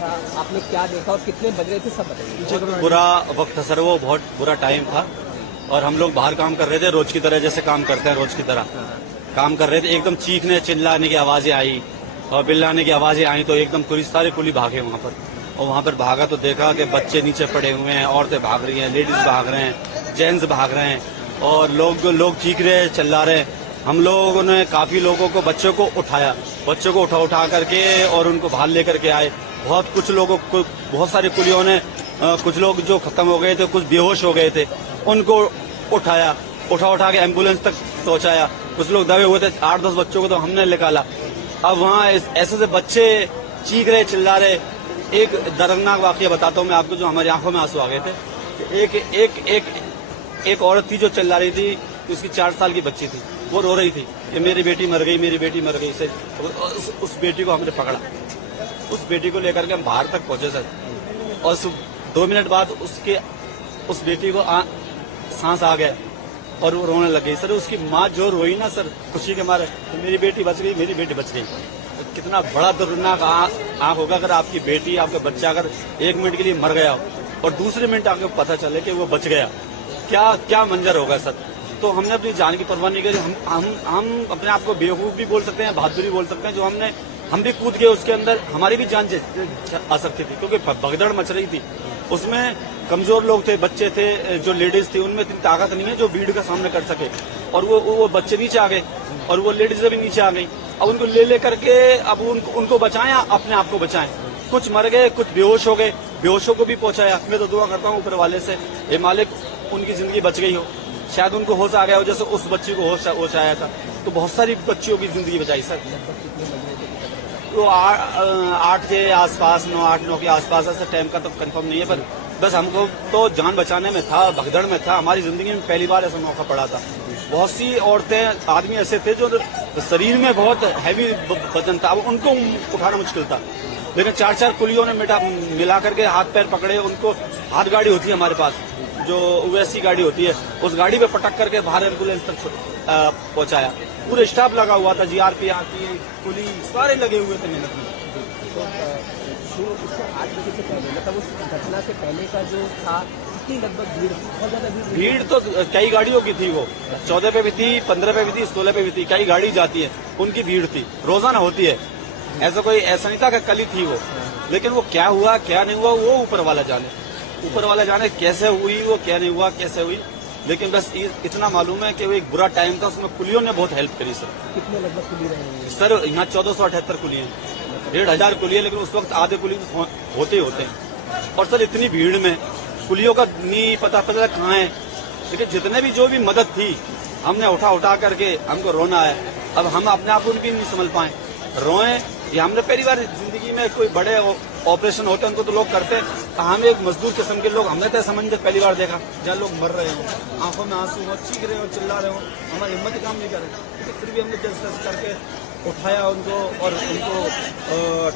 था, आपने क्या देखा और कितने बज रहे थे सब बताइए। बुरा वक्त था सर, वो बहुत बुरा टाइम था और हम लोग बाहर काम कर रहे थे, रोज की तरह जैसे काम करते हैं, रोज की तरह काम कर रहे थे। एकदम चीखने चिल्लाने की आवाजें आई और बिल्लाने की आवाजें आई तो एकदम सारे कुली भागे वहाँ पर। और वहाँ पर भागा तो देखा कि बच्चे नीचे पड़े हुए हैं, औरतें भाग रही हैं, लेडीज भाग रहे हैं, जेंट्स भाग रहे हैं और लोग चीख रहे हैं, चिल्ला रहे हैं। हम लोगों ने काफी लोगों को, बच्चों को उठाया, बच्चों को उठा करके और उनको बाहर लेकर के आए। कुछ लोगों को, बहुत सारे कुलियों ने, कुछ लोग जो खत्म हो गए थे, कुछ बेहोश हो गए थे, उनको उठाया, उठा के एम्बुलेंस तक पहुंचाया। कुछ लोग दबे हुए थे, 8-10 बच्चों को तो हमने निकाला। अब वहाँ ऐसे से बच्चे चीख रहे, चिल्ला रहे। एक दर्दनाक वाकया बताता हूँ मैं आपको, जो हमारी आंखों में आंसू आ गए थे। एक औरत थी जो चिल्ला रही थी, उसकी 4 साल की बच्ची थी, वो रो रही थी कि मेरी बेटी मर गई, मेरी बेटी मर गई। से उस बेटी को हमने पकड़ा, उस बेटी को लेकर के हम बाहर तक पहुंचे सर, और 2 मिनट बाद उस बेटी को सांस आ गया और वो रोने लग गई सर। उसकी माँ जो रोई ना सर, खुशी के मारे, तो मेरी बेटी बच गई, मेरी बेटी बच गई। तो कितना बड़ा दर्दनाक आंख होगा अगर आपकी बेटी, आपका बच्चा अगर 1 मिनट के लिए मर गया हो और दूसरे मिनट आपको पता चले कि वो बच गया, क्या मंजर होगा सर। तो हमने अपनी जान की परवाह नहीं करी। हम अपने आप को बेवकूफ भी बोल सकते हैं, बहादुर भी बोल सकते हैं, जो हम भी कूद गए उसके अंदर। हमारी भी जान आ सकती थी क्योंकि भगदड़ मच रही थी। उसमें कमजोर लोग थे, बच्चे थे, जो लेडीज थी, उनमें इतनी ताकत नहीं है जो भीड़ का सामना कर सके। और वो बच्चे नीचे आ गए और वो लेडीज भी नीचे आ गई। अब उनको ले करके अब उनको बचाएं, अपने आप को बचाएं। कुछ मर गए, कुछ बेहोश हो गए, बेहोशों को भी पहुंचाया। मैं तो दुआ करता हूँ ऊपर वाले से, हे मालिक उनकी जिंदगी बच गई हो, शायद उनको होश आ गया हो जैसे उस बच्ची को होश आया था। तो बहुत सारी बच्चियों की जिंदगी बचाई सर। तो 8 के आसपास, 9 के आसपास, ऐसा टाइम का तो कंफर्म नहीं है, पर बस हमको तो जान बचाने में था, भगदड़ में था। हमारी जिंदगी में पहली बार ऐसा मौका पड़ा था। बहुत सी औरतें, आदमी ऐसे थे जो शरीर में बहुत हैवी वजन था, अब उनको उठाना मुश्किल था। लेकिन 4 कुलियों ने मिला करके हाथ पैर पकड़े उनको। हाथ गाड़ी होती है हमारे पास, जो ओवैसी गाड़ी होती है, उस गाड़ी पे पटक करके बाहर एम्बुलेंस तक पहुंचाया। पूरे स्टाफ लगा हुआ था, जीआरपी आती, पुलिस सारे लगे हुए थे मेहनत में। तो उससे 8 बजे से पहले, मतलब उस घटना से पहले का जो था, कितनी लगभग भीड़, बहुत ज्यादा भीड़ तो कई गाड़ियों की थी। वो 14 पे भी थी, 15 पे भी थी, 16 पे भी थी। कई गाड़ी जाती है, उनकी भीड़ थी, रोजाना होती है। ऐसा नहीं था कि कल ही थी वो। लेकिन वो क्या हुआ क्या नहीं हुआ वो ऊपर वाला जाने कैसे हुई, वो क्या नहीं हुआ, कैसे हुई। लेकिन बस इतना मालूम है कि वो एक बुरा टाइम था, उसमें कुलियों ने बहुत हेल्प करी सर। कितने लगभग कुली रहे सर? यहाँ 1478 कुली हैं, 1500 कुली है, लेकिन उस वक्त आधे कुली होते हैं। और सर इतनी भीड़ में कुलियों का नहीं पता कहाँ है। लेकिन जितने भी जो भी मदद थी, हमने उठा करके, हमको रोना है। अब हम अपने आप को उनकी नहीं समझ पाए, रोए। ये हमने पहली बार जिंदगी में, कोई बड़े ऑपरेशन होते हैं उनको तो लोग करते हैं, हम एक मजदूर किस्म के लोग, हमने तो ऐसा मंजर पहली बार देखा जहाँ लोग मर रहे हो, आंखों में आंसू हो, चीख रहे हो, चिल्ला रहे हो। हमारी हिम्मत ही काम नहीं कर रही, तो फिर भी हमने जैसे करके उठाया उनको और उनको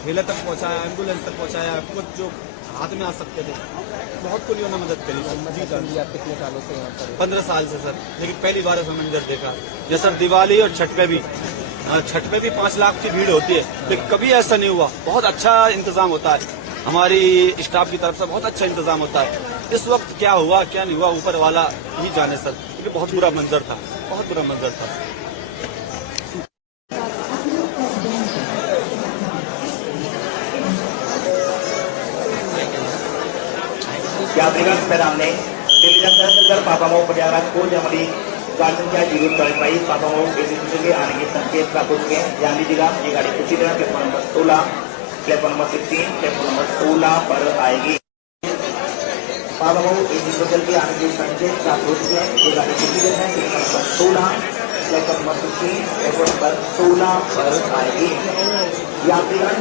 ठेले तक पहुंचाया, एम्बुलेंस तक पहुंचाया। कुछ जो हाथ में आ सकते थे, बहुत कुलियों ने मदद करी। जी सर, आप कितने सालों से यहाँ पर? 15 साल से सर। लेकिन पहली बार ऐसा मंजर देखा। जैसे सर दिवाली और छठ पे भी 5 लाख की भीड़ होती है, लेकिन कभी ऐसा नहीं हुआ। बहुत अच्छा इंतजाम होता है, हमारी स्टाफ की तरफ से बहुत अच्छा इंतजाम होता है। इस वक्त क्या हुआ क्या नहीं हुआ ऊपर वाला ही जाने सर, क्योंकि बहुत बुरा मंजर था, बहुत बुरा मंजर था। यात्रीगण स्पर्धाने दिल्लीनंतर पापामाऊ प्रयागराज को हमारी गाड़ी संख्या 045 पापामाऊ स्टेशन के आने के संकेत प्राप्त हुए हैं। ध्यान दीजिएगा, ये गाड़ी पूरी तरह platform number 16, platform number 16, platform number 16 पर आएगी। पापामाऊ स्टेशन के आने के संकेत प्राप्त हो चुके हैं। ये गाड़ी पूरी तरह platform number 16, platform number 16, platform number 16 पर आएगी। यात्रीगण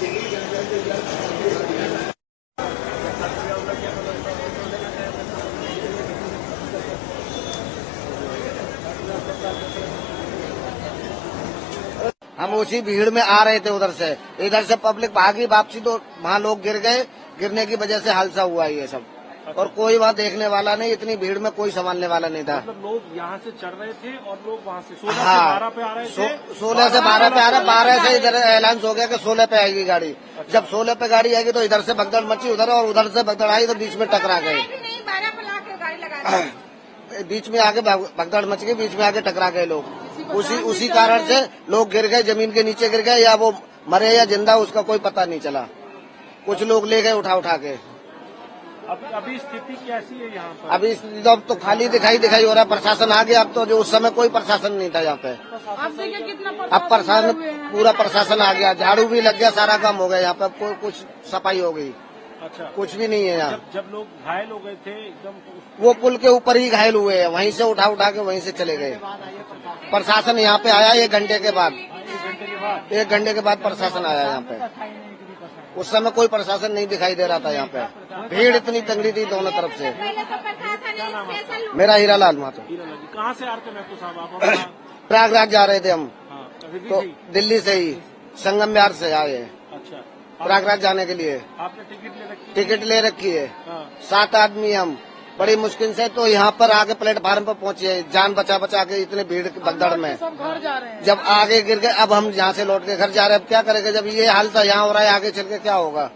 हम उसी भीड़ में आ रहे थे उधर से, इधर से पब्लिक भागी वापसी तो वहाँ लोग गिर गए, गिरने की वजह से हादसा हुआ ये सब। और कोई वहाँ देखने वाला नहीं, इतनी भीड़ में कोई संभालने वाला नहीं था। मतलब लोग यहाँ से चढ़ रहे थे और लोग वहाँ से 16 से हाँ 12 पे आ रहे थे। 16 से 12 पे आ रहे, 12 से इधर ऐलान हो गया कि 16 पे आएगी गाड़ी। जब 16 पे गाड़ी आएगी तो इधर से भगदड़ मची उधर, और उधर से भगदड़ आई तो बीच में टकरा गए। बीच में आगे भगदड़ मच गई, बीच में आगे टकरा गए लोग। उसी कारण से लोग गिर गए, जमीन के नीचे गिर गए, या वो मरे या जिंदा उसका कोई पता नहीं चला। कुछ लोग ले गए उठा के। अभी स्थिति कैसी है यहाँ पर? अभी अब तो खाली दिखाई हो रहा है, प्रशासन आ गया। अब तो जो उस समय कोई प्रशासन नहीं था यहाँ पे, अब प्रशासन पूरा प्रशासन आ गया, झाड़ू भी लग गया, सारा काम हो गया यहाँ पे, कुछ सफाई हो गई। अच्छा, कुछ भी नहीं है यहाँ। जब लोग घायल हो गए थे एकदम वो पुल के ऊपर ही घायल हुए हैं, वहीं से उठा के वहीं से चले गए। प्रशासन यहाँ पे आया 1 घंटे के बाद, 1 घंटे के बाद प्रशासन आया यहाँ पे। उस समय कोई प्रशासन नहीं दिखाई दे रहा था यहाँ पे, भीड़ इतनी तंगड़ी थी दोनों तरफ से। मेरा हीरालाल मातो। कहाँ से आ रहे थे महतो साहब आप? प्रयागराज जा रहे थे हम, तो तो दिल्ली से ही संगम बिहार से आए अच्छा, प्रयागराज जाने के लिए। आपने टिकट ले रखी? टिकट ले रखी है, हाँ। 7 आदमी हम, बड़ी मुश्किल से तो यहाँ पर आके प्लेटफार्म पर पहुंचे, जान बचा के इतने भीड़ की भगदड़ में। सब घर जा रहे हैं। जब आगे गिर गए, अब हम यहाँ से लौट के घर जा रहे हैं। अब क्या करेंगे जब ये हाल था यहाँ हो रहा है, आगे चल के क्या होगा।